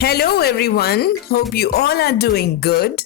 Hello everyone, hope you all are doing good.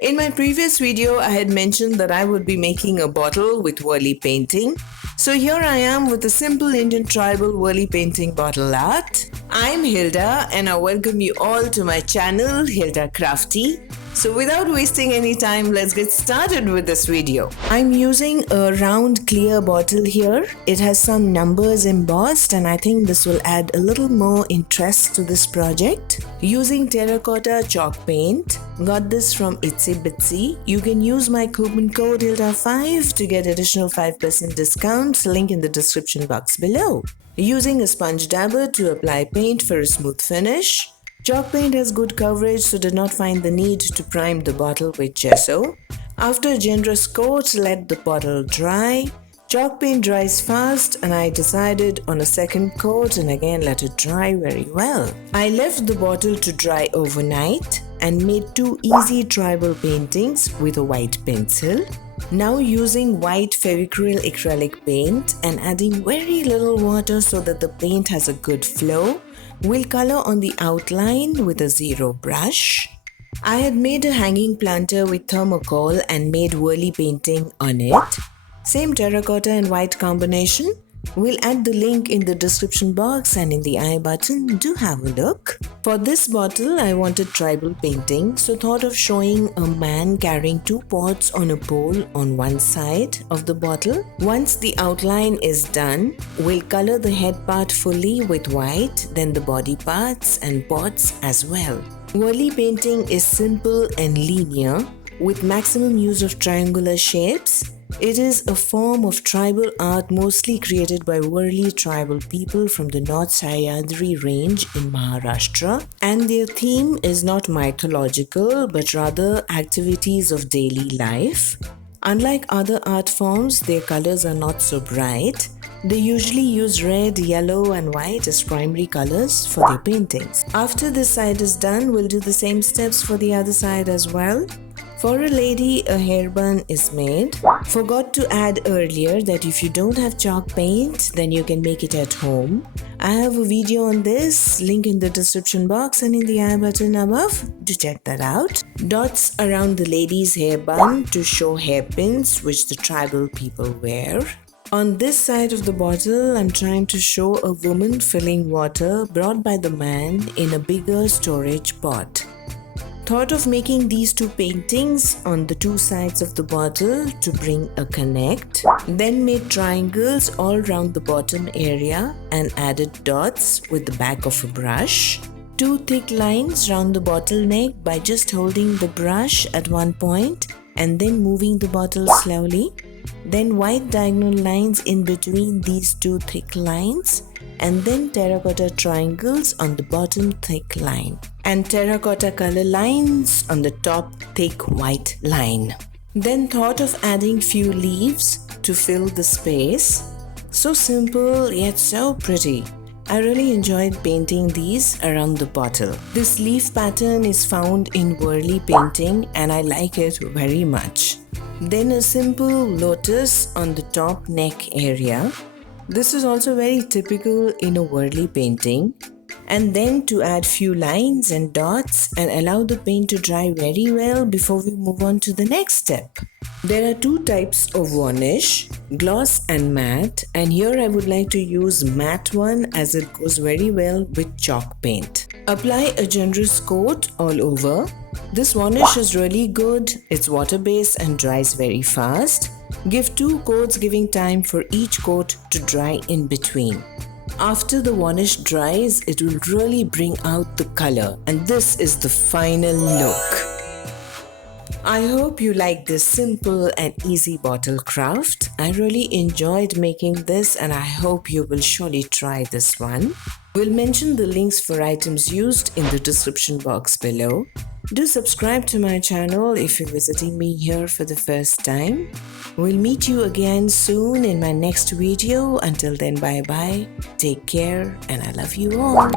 In my previous video, I had mentioned that I would be making a bottle with Warli painting. So here I am with a simple Indian tribal Warli painting bottle art. I'm Hilda and I welcome you all to my channel HILDACRAFTY. So without wasting any time, let's get started with this video. I'm using a round clear bottle here. It has some numbers embossed and I think this will add a little more interest to this project. Using terracotta chalk paint. Got this from Itsy Bitsy. You can use my coupon code HILDA5 to get additional 5% discount, link in the description box below. Using a sponge dabber to apply paint for a smooth finish. Chalk paint has good coverage, so did not find the need to prime the bottle with gesso. After a generous coat, let the bottle dry. Chalk paint dries fast and I decided on a second coat and again let it dry very well. I left the bottle to dry overnight and made two easy tribal paintings with a white pencil. Now using white Fevicryl acrylic paint and adding very little water so that the paint has a good flow. We'll color on the outline with a zero brush. I had made a hanging planter with thermocol and made Warli painting on it. Same terracotta and white combination. We'll add the link in the description box and in the I button. Do have a look. For this bottle, I wanted tribal painting, so thought of showing a man carrying two pots on a pole on one side of the bottle. Once the outline is done, we'll color the head part fully with white, then the body parts and pots as well. Warli painting is simple and linear with maximum use of triangular shapes. It is a form of tribal art mostly created by Warli tribal people from the North Sahyadri range in Maharashtra, and their theme is not mythological but rather activities of daily life. Unlike other art forms, their colors are not so bright. They usually use red, yellow and white as primary colors for their paintings. After this side is done, we'll do the same steps for the other side as well. For a lady, a hair bun is made. Forgot to add earlier that if you don't have chalk paint, then you can make it at home. I have a video on this, link in the description box and in the I button above. Do check that out. Dots around the lady's hair bun to show hairpins which the tribal people wear. On this side of the bottle, I'm trying to show a woman filling water brought by the man in a bigger storage pot. Thought of making these two paintings on the two sides of the bottle to bring a connect. Then made triangles all around the bottom area and added dots with the back of a brush. Two thick lines round the bottle neck by just holding the brush at one point and then moving the bottle slowly. Then white diagonal lines in between these two thick lines and then terracotta triangles on the bottom thick line and terracotta color lines on the top thick white line. Then thought of adding few leaves to fill the space. So simple yet so pretty. I really enjoyed painting these around the bottle. This leaf pattern is found in Warli painting and I like it very much. Then a simple lotus on the top neck area. This is also very typical in a Warli painting. And then to add few lines and dots and allow the paint to dry very well before we move on to the next step. There are two types of varnish, gloss and matte, and here I would like to use matte one as it goes very well with chalk paint. Apply a generous coat all over. This varnish is really good, it's water-based and dries very fast. Give two coats, giving time for each coat to dry in between. After the varnish dries, it will really bring out the color, and this is the final look. I hope you like this simple and easy bottle craft. I really enjoyed making this and I hope you will surely try this one. We'll mention the links for items used in the description box below. Do subscribe to my channel if you're visiting me here for the first time. We'll meet you again soon in my next video. Until then, bye bye, take care and I love you all.